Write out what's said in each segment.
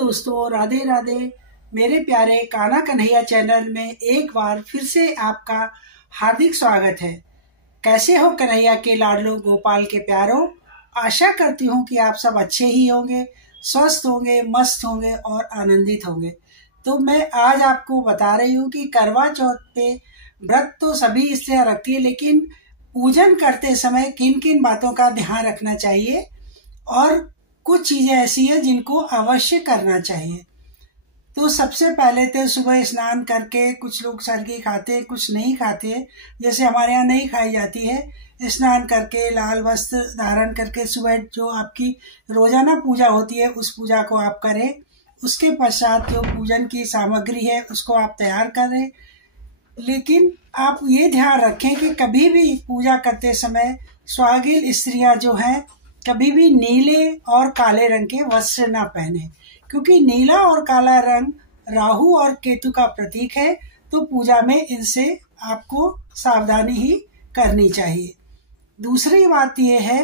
दोस्तों, राधे राधे। मेरे प्यारे कान्हा कन्हैया चैनल में एक बार फिर से आपका हार्दिक स्वागत है। कैसे हो कन्हैया के लाडलो, गोपाल के प्यारों। आशा करती हूँ कि आप सब अच्छे ही होंगे, स्वस्थ होंगे, मस्त होंगे और आनंदित होंगे। तो मैं आज आपको बता रही हूँ कि करवा चौथ पे व्रत तो सभी स्त्रियां रखती है, लेकिन पूजन करते समय किन किन बातों का ध्यान रखना चाहिए और कुछ चीजें ऐसी है जिनको अवश्य करना चाहिए। तो सबसे पहले तो सुबह स्नान करके कुछ लोग सरगी खाते हैं, कुछ नहीं खाते, जैसे हमारे यहाँ नहीं खाई जाती है। स्नान करके लाल वस्त्र धारण करके सुबह जो आपकी रोजाना पूजा होती है उस पूजा को आप करें। उसके पश्चात जो पूजन की सामग्री है उसको आप तैयार करें। लेकिन आप ये ध्यान रखें कि कभी भी पूजा करते समय सुहागिन स्त्रियां जो हैं कभी भी नीले और काले रंग के वस्त्र ना पहने, क्योंकि नीला और काला रंग राहु और केतु का प्रतीक है। तो पूजा में इनसे आपको सावधानी ही करनी चाहिए। दूसरी बात यह है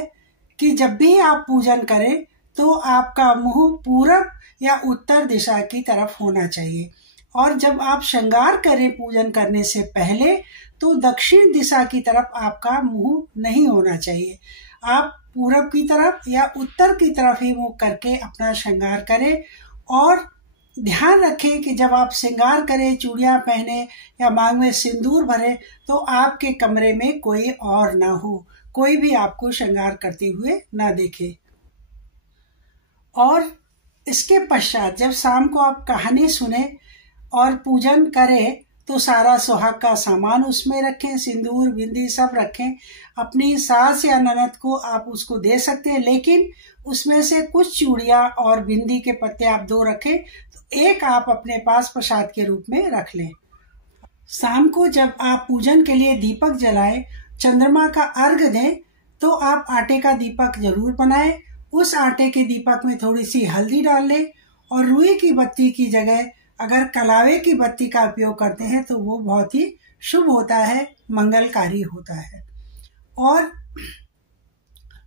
कि जब भी आप पूजन करें तो आपका मुंह पूरब या उत्तर दिशा की तरफ होना चाहिए, और जब आप श्रृंगार करें पूजन करने से पहले तो दक्षिण दिशा की तरफ आपका मुंह नहीं होना चाहिए। आप पूरब की तरफ या उत्तर की तरफ ही मुंह करके अपना श्रृंगार करें। और ध्यान रखें कि जब आप श्रृंगार करें, चूड़ियां पहने या मांग में सिंदूर भरे, तो आपके कमरे में कोई और ना हो, कोई भी आपको श्रृंगार करते हुए ना देखे। और इसके पश्चात जब शाम को आप कहानी सुने और पूजन करें तो सारा सुहाग का सामान उसमें रखें, सिंदूर बिंदी सब रखें। अपनी सास या ननद को आप उसको दे सकते हैं, लेकिन उसमें से कुछ चूड़ियां और बिंदी के पत्ते आप 2 रखें, तो एक आप अपने पास प्रसाद के रूप में रख लें। शाम को जब आप पूजन के लिए दीपक जलाएं, चंद्रमा का अर्घ्य दें, तो आप आटे का दीपक जरूर बनाएं। उस आटे के दीपक में थोड़ी सी हल्दी डाल लें, और रुई की बत्ती की जगह अगर कलावे की बत्ती का उपयोग करते हैं तो वो बहुत ही शुभ होता है, मंगलकारी होता है। और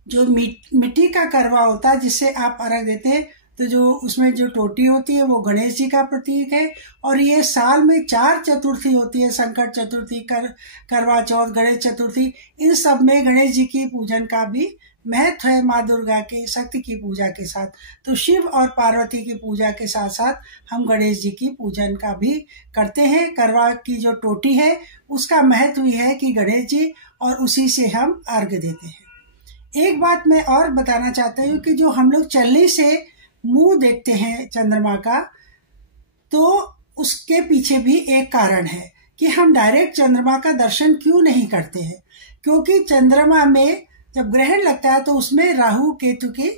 जो मिट्टी का करवा होता है जिससे आप अर्घ देते हैं, तो जो उसमें जो टोटी होती है वो गणेश जी का प्रतीक है। और ये साल में 4 चतुर्थी होती है, संकट चतुर्थी, करवा चौथ, गणेश चतुर्थी, इन सब में गणेश जी की पूजन का भी महत्व है। माँ दुर्गा के शक्ति की पूजा के साथ तो शिव और पार्वती की पूजा के साथ साथ हम गणेश जी की पूजन का भी करते हैं। करवा की जो टोटी है उसका महत्व यह है कि गणेश जी, और उसी से हम अर्घ देते हैं। एक बात मैं और बताना चाहती हूँ कि जो हम लोग चलनी से मुंह देखते हैं चंद्रमा का, तो उसके पीछे भी एक कारण है कि हम डायरेक्ट चंद्रमा का दर्शन क्यों नहीं करते हैं। क्योंकि चंद्रमा में जब ग्रहण लगता है तो उसमें राहु केतु की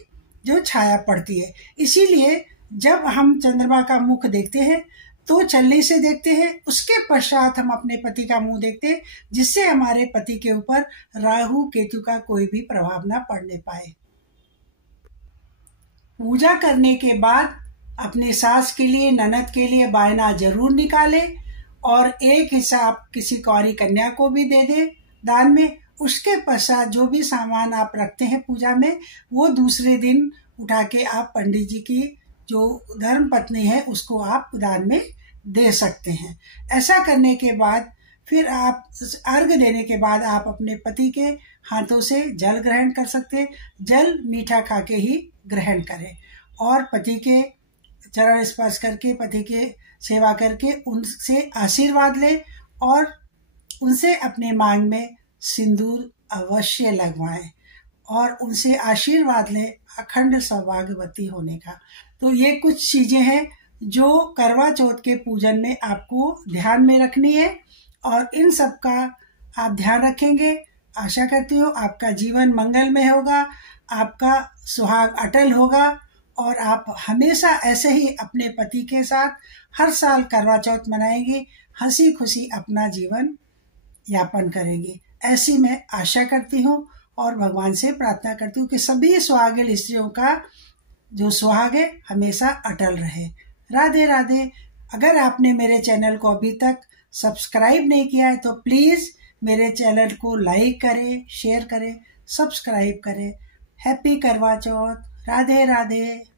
जो छाया पड़ती है, इसीलिए जब हम चंद्रमा का मुख देखते हैं तो छलनी से देखते हैं। उसके पश्चात हम अपने पति का मुंह देखते हैं, जिससे हमारे पति के ऊपर राहु केतु का कोई भी प्रभाव ना पड़ने पाए। पूजा करने के बाद अपनी सास के लिए, ननद के लिए बायना जरूर निकालें, और एक हिस्सा आप किसी कुंवारी कन्या को भी दे दें दान में। उसके पश्चात जो भी सामान आप रखते हैं पूजा में, वो दूसरे दिन उठा के आप पंडित जी की जो धर्म पत्नी है उसको आप दान में दे सकते हैं। ऐसा करने के बाद फिर आप अर्घ देने के बाद आप अपने पति के हाथों से जल ग्रहण कर सकते हैं। जल मीठा खा के ही ग्रहण करें, और पति के चरण स्पर्श करके, पति के सेवा करके उनसे आशीर्वाद लें, और उनसे अपने मांग में सिंदूर अवश्य लगवाएं, और उनसे आशीर्वाद लें अखंड सौभाग्यवती होने का। तो ये कुछ चीजें हैं जो करवा चौथ के पूजन में आपको ध्यान में रखनी है, और इन सब का आप ध्यान रखेंगे। आशा करती हूँ आपका जीवन मंगलमय होगा, आपका सुहाग अटल होगा, और आप हमेशा ऐसे ही अपने पति के साथ हर साल करवा चौथ मनाएंगे, हंसी खुशी अपना जीवन यापन करेंगे। ऐसी मैं आशा करती हूँ और भगवान से प्रार्थना करती हूँ कि सभी सुहागिन स्त्रियों का जो सुहाग है हमेशा अटल रहे। राधे राधे। अगर आपने मेरे चैनल को अभी तक सब्सक्राइब नहीं किया है तो प्लीज़ मेरे चैनल को लाइक करें, शेयर करें, सब्सक्राइब करें। हैप्पी करवा चौथ। राधे राधे।